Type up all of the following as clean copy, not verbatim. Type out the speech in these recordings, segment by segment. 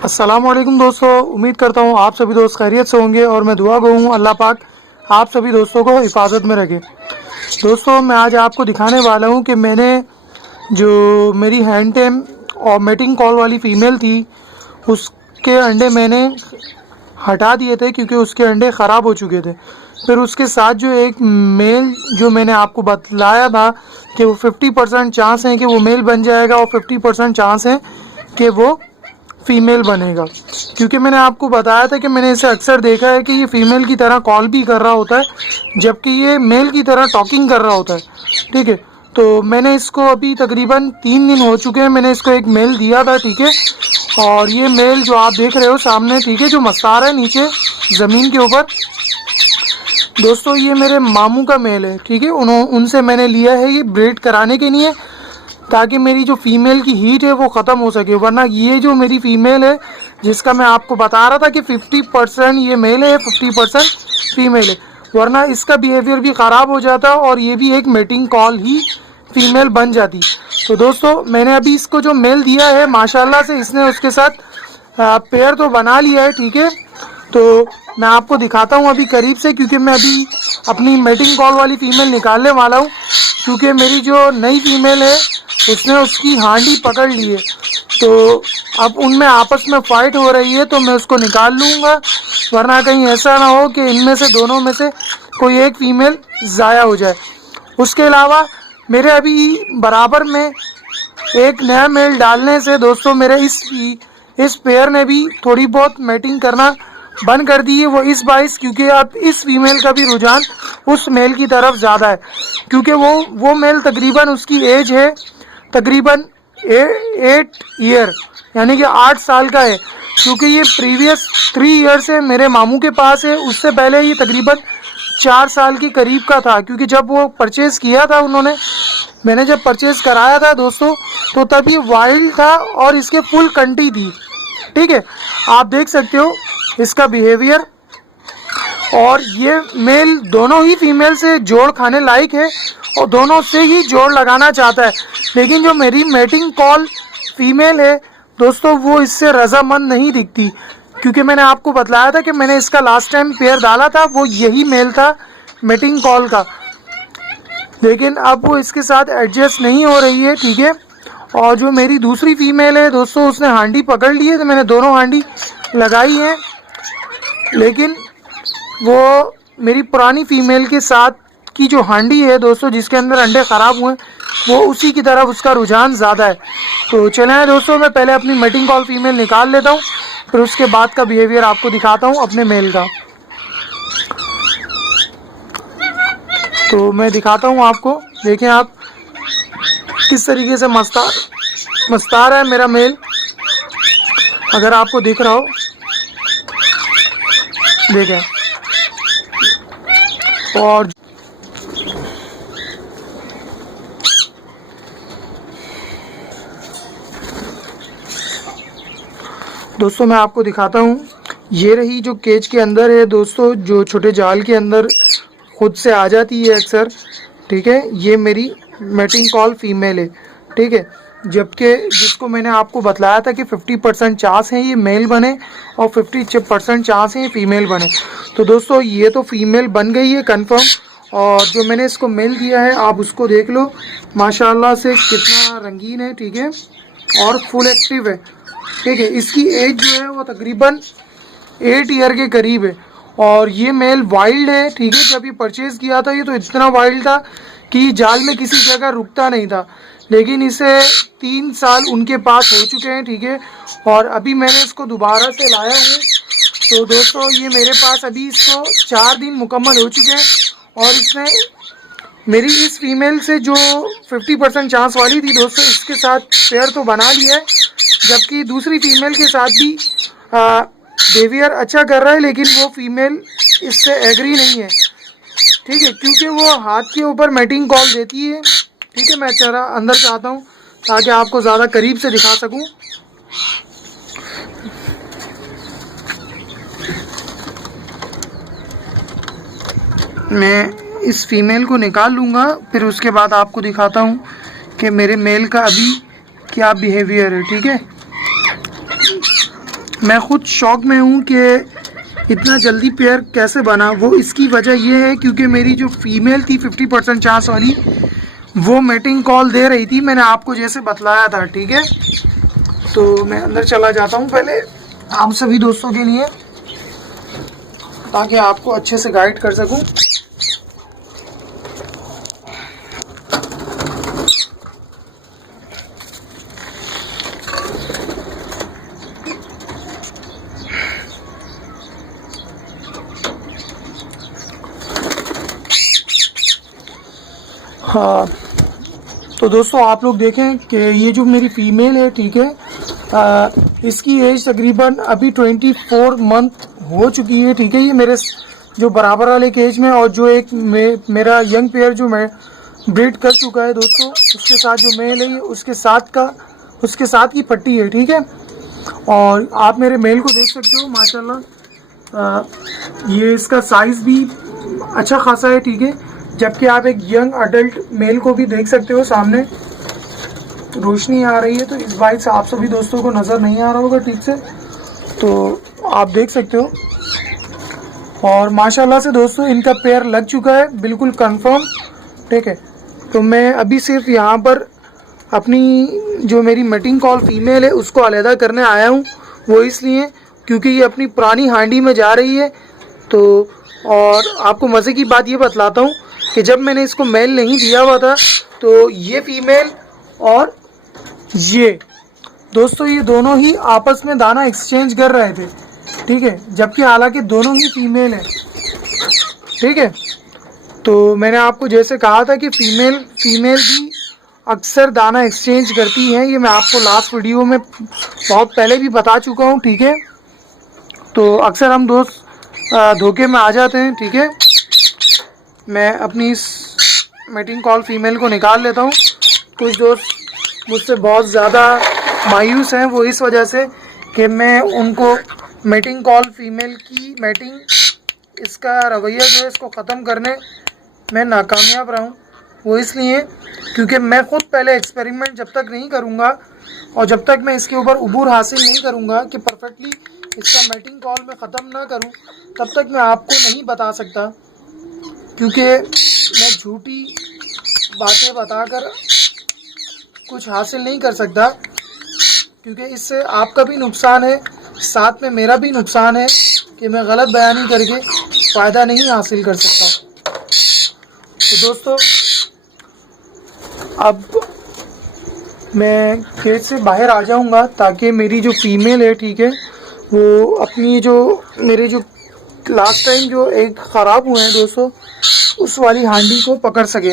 अस्सलाम वालेकुम दोस्तों, उम्मीद करता हूँ आप सभी दोस्त खैरियत से होंगे और मैं दुआ गो हूँ अल्लाह पाक आप सभी दोस्तों को हिफाजत में रखे। दोस्तों मैं आज आपको दिखाने वाला हूँ कि मैंने जो मेरी हैंड टेम और मेटिंग कॉल वाली फ़ीमेल थी उसके अंडे मैंने हटा दिए थे क्योंकि उसके अंडे ख़राब हो चुके थे। फिर उसके साथ जो एक मेल जो मैंने आपको बतलाया था कि वो 50% चांस है कि वो मेल बन जाएगा और 50% चांस है कि वो फीमेल बनेगा, क्योंकि मैंने आपको बताया था कि मैंने इसे अक्सर देखा है कि ये फीमेल की तरह कॉल भी कर रहा होता है जबकि ये मेल की तरह टॉकिंग कर रहा होता है। ठीक है, तो मैंने इसको अभी तकरीबन 3 दिन हो चुके हैं, मैंने इसको एक मेल दिया था। ठीक है, और ये मेल जो आप देख रहे हो सामने, ठीक है, जो मस्तार है नीचे ज़मीन के ऊपर, दोस्तों ये मेरे मामू का मेल है। ठीक है, उनसे मैंने लिया है ये ब्रीड कराने के लिए ताकि मेरी जो फीमेल की हीट है वो ख़त्म हो सके, वरना ये जो मेरी फीमेल है जिसका मैं आपको बता रहा था कि 50% ये मेल है 50% फीमेल है, वरना इसका बिहेवियर भी ख़राब हो जाता और ये भी एक मेटिंग कॉल ही फीमेल बन जाती। तो दोस्तों मैंने अभी इसको जो मेल दिया है माशाल्लाह से इसने उसके साथ पेयर तो बना लिया है। ठीक है, तो मैं आपको दिखाता हूँ अभी करीब से, क्योंकि मैं अभी अपनी मेटिंग कॉल वाली फ़ीमेल निकालने वाला हूँ, क्योंकि मेरी जो नई फीमेल है उसने उसकी हांडी पकड़ ली है। तो अब उनमें आपस में फ़ाइट हो रही है, तो मैं उसको निकाल लूँगा, वरना कहीं ऐसा ना हो कि इनमें से दोनों में से कोई एक फ़ीमेल ज़ाया हो जाए। उसके अलावा मेरे अभी बराबर में एक नया मेल डालने से दोस्तों मेरे इस पेयर ने भी थोड़ी बहुत मैटिंग करना बंद कर दी है, वो इस बाइस, क्योंकि अब इस फीमेल का भी रुझान उस मेल की तरफ ज़्यादा है, क्योंकि वो मेल तकरीबन उसकी एज है तकरीबन 8 ईयर, यानी कि 8 साल का है, क्योंकि ये प्रीवियस 3 ईयर से मेरे मामू के पास है। उससे पहले ये तकरीबन 4 साल के करीब का था, क्योंकि जब वो परचेज़ किया था मैंने जब परचेज़ कराया था दोस्तों, तो तब ये वाइल्ड था और इसके फुल कंटी थी। ठीक है, आप देख सकते हो इसका बिहेवियर, और ये मेल दोनों ही फीमेल से जोड़ खाने लायक है और दोनों से ही जोड़ लगाना चाहता है, लेकिन जो मेरी मेटिंग कॉल फीमेल है दोस्तों वो इससे रजामंद नहीं दिखती, क्योंकि मैंने आपको बतलाया था कि मैंने इसका लास्ट टाइम पेयर डाला था वो यही मेल था मेटिंग कॉल का, लेकिन अब वो इसके साथ एडजस्ट नहीं हो रही है। ठीक है, और जो मेरी दूसरी फीमेल है दोस्तों उसने हांडी पकड़ ली है, तो मैंने दोनों हांडी लगाई हैं, लेकिन वो मेरी पुरानी फीमेल के साथ की जो हांडी है दोस्तों जिसके अंदर अंडे ख़राब हुए वो उसी की तरफ उसका रुझान ज़्यादा है। तो चलें दोस्तों, मैं पहले अपनी मेटिंग कॉल फीमेल निकाल लेता हूँ, फिर उसके बाद का बिहेवियर आपको दिखाता हूँ अपने मेल का। तो मैं दिखाता हूँ आपको, देखें आप किस तरीके से मस्तार है मेरा मेल, अगर आपको दिख रहा हो देखें। और दोस्तों मैं आपको दिखाता हूँ, ये रही जो केज के अंदर है दोस्तों, जो छोटे जाल के अंदर खुद से आ जाती है अक्सर। ठीक है, ये मेरी मेटिंग कॉल फीमेल है। ठीक है, जबकि जिसको मैंने आपको बतलाया था कि 50% चांस है ये मेल बने और 50% चांस है ये फीमेल बने। तो दोस्तों ये तो फीमेल बन गई है कंफर्म, और जो मैंने इसको मेल दिया है आप उसको देख लो, माशाल्लाह से कितना रंगीन है। ठीक है, और फुल एक्टिव है। ठीक है, इसकी एज जो है वो तकरीबन 8 ईयर के करीब है, और ये मेल वाइल्ड है। ठीक है, जब ये परचेज़ किया था ये तो इतना वाइल्ड था कि जाल में किसी जगह रुकता नहीं था, लेकिन इसे 3 साल उनके पास हो चुके हैं। ठीक है, और अभी मैंने इसको दोबारा से लाया हूँ, तो दोस्तों ये मेरे पास अभी इसको 4 दिन मुकम्मल हो चुके हैं, और इसने मेरी इस फीमेल से जो 50% चांस वाली थी दोस्तों इसके साथ पेयर तो बना लिया है, जबकि दूसरी फीमेल के साथ भी बिहेवियर अच्छा कर रहा है, लेकिन वो फीमेल इससे एग्री नहीं है। ठीक है, क्योंकि वो हाथ के ऊपर मैटिंग कॉल देती है। ठीक है, मैं जरा अंदर चाहता हूँ ताकि आपको ज़्यादा करीब से दिखा सकूँ। मैं इस फीमेल को निकाल लूँगा, फिर उसके बाद आपको दिखाता हूँ कि मेरे मेल का अभी क्या बिहेवियर है। ठीक है, मैं खुद शौक में हूँ कि इतना जल्दी पेयर कैसे बना। वो इसकी वजह ये है क्योंकि मेरी जो फीमेल थी 50% चांस वाली, वो मेटिंग कॉल दे रही थी, मैंने आपको जैसे बतलाया था, ठीक है। तो मैं अंदर चला जाता हूँ पहले आप सभी दोस्तों के लिए, ताकि आपको अच्छे से गाइड कर सकूँ। हाँ, तो दोस्तों आप लोग देखें कि ये जो मेरी फ़ीमेल है, ठीक है, इसकी एज तकरीबन अभी 24 मंथ हो चुकी है, ठीक है। ये मेरे जो बराबर वाले के एज में, और जो एक मेरा यंग पेयर जो मैं ब्रीड कर चुका है दोस्तों, उसके साथ जो मेल है उसके साथ की पट्टी है, ठीक है। और आप मेरे मेल को देख सकते हो माशाल्लाह, ये इसका साइज़ भी अच्छा खासा है, ठीक है। जबकि आप एक यंग अडल्ट मेल को भी देख सकते हो। सामने रोशनी आ रही है तो इस बाइक से आप सभी दोस्तों को नज़र नहीं आ रहा होगा ठीक से, तो आप देख सकते हो। और माशाल्लाह से दोस्तों इनका पेयर लग चुका है बिल्कुल कंफर्म, ठीक है। तो मैं अभी सिर्फ यहाँ पर अपनी जो मेरी मेटिंग कॉल फीमेल है उसको अलहदा करने आया हूँ। वो इसलिए क्योंकि ये अपनी पुरानी हांडी में जा रही है। तो और आपको मज़े की बात ये बतलाता हूँ कि जब मैंने इसको मेल नहीं दिया हुआ था तो ये फीमेल और ये दोस्तों, ये दोनों ही आपस में दाना एक्सचेंज कर रहे थे, ठीक है। जबकि हालांकि दोनों ही फीमेल हैं, ठीक है। तो मैंने आपको जैसे कहा था कि फीमेल भी अक्सर दाना एक्सचेंज करती हैं। ये मैं आपको लास्ट वीडियो में बहुत पहले भी बता चुका हूँ, ठीक है। तो अक्सर हम दोस्त धोखे में आ जाते हैं, ठीक है। मैं अपनी इस मेटिंग कॉल फीमेल को निकाल लेता हूँ। कुछ दोस्त मुझसे बहुत ज़्यादा मायूस हैं, वो इस वजह से कि मैं उनको मेटिंग कॉल फीमेल की मेटिंग, इसका रवैया जो है इसको ख़त्म करने में नाकामयाब रहा हूँ। वो इसलिए क्योंकि मैं ख़ुद पहले एक्सपेरिमेंट जब तक नहीं करूँगा और जब तक मैं इसके ऊपर उबूर हासिल नहीं करूँगा कि परफेक्टली इसका मेटिंग कॉल मैं ख़त्म ना करूँ, तब तक मैं आपको नहीं बता सकता। क्योंकि मैं झूठी बातें बताकर कुछ हासिल नहीं कर सकता, क्योंकि इससे आपका भी नुकसान है, साथ में मेरा भी नुकसान है कि मैं गलत बयानी करके फ़ायदा नहीं हासिल कर सकता। तो दोस्तों अब मैं केज से बाहर आ जाऊंगा ताकि मेरी जो फीमेल है, ठीक है, वो अपनी जो मेरे जो लास्ट टाइम जो एक ख़राब हुए हैं दोस्तों, उस वाली हांडी को पकड़ सके,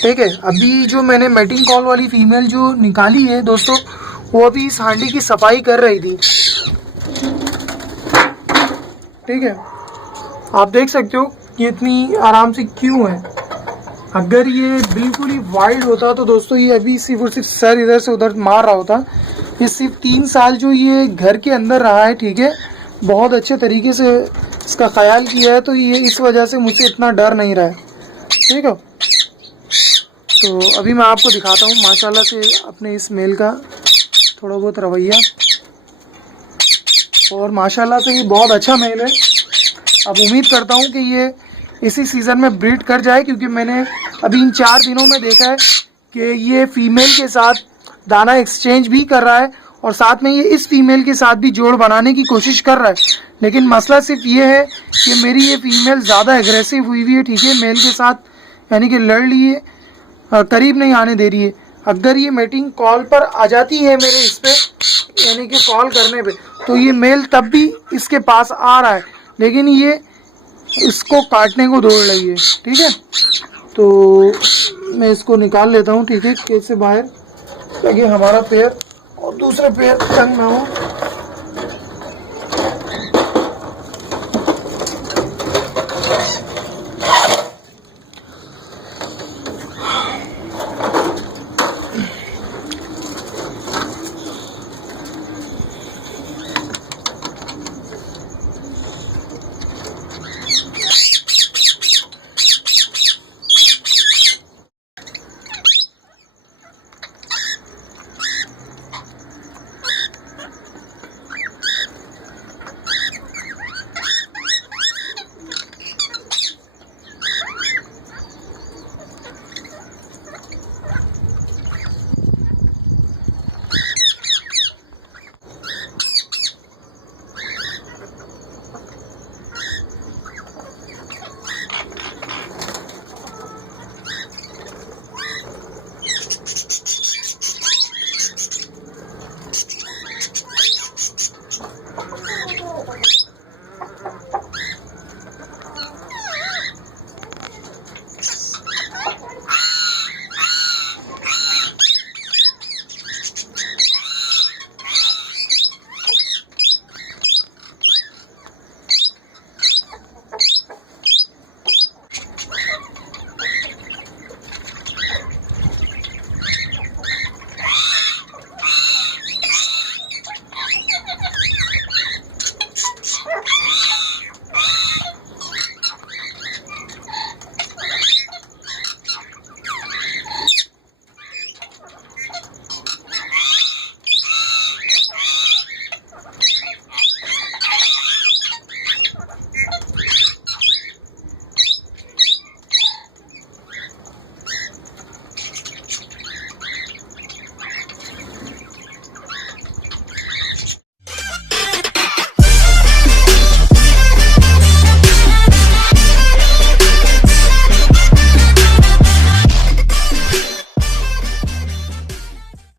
ठीक है। अभी जो मैंने मेटिंग कॉल वाली फीमेल जो निकाली है दोस्तों, वो अभी इस हांडी की सफाई कर रही थी, ठीक है। आप देख सकते हो कि इतनी आराम से क्यों है। अगर ये बिल्कुल ही वाइल्ड होता तो दोस्तों ये अभी सिर्फ और सिर्फ सर इधर से उधर मार रहा होता। ये सिर्फ 3 साल जो ये घर के अंदर रहा है, ठीक है, बहुत अच्छे तरीके से इसका ख्याल किया है, तो ये इस वजह से मुझसे इतना डर नहीं रहा है, ठीक है। तो अभी मैं आपको दिखाता हूँ माशाल्लाह से अपने इस मेल का थोड़ा बहुत रवैया, और माशाल्लाह से ये बहुत अच्छा मेल है। अब उम्मीद करता हूँ कि ये इसी सीज़न में ब्रीड कर जाए, क्योंकि मैंने अभी इन 4 दिनों में देखा है कि ये फ़ीमेल के साथ दाना एक्सचेंज भी कर रहा है और साथ में ये इस फीमेल के साथ भी जोड़ बनाने की कोशिश कर रहा है। लेकिन मसला सिर्फ ये है कि मेरी ये फ़ीमेल ज़्यादा एग्रेसिव हुई हुई है, ठीक है, मेल के साथ, यानी कि लड़ लिए, करीब नहीं आने दे रही है। अगर ये मेटिंग कॉल पर आ जाती है मेरे इस पर, यानी कि कॉल करने पे, तो ये मेल तब भी इसके पास आ रहा है, लेकिन ये इसको काटने को दौड़ रही है, ठीक है। तो मैं इसको निकाल लेता हूँ, ठीक है, केज से बाहर, ताकि हमारा पेयर और दूसरे पेयर तंग ना हो।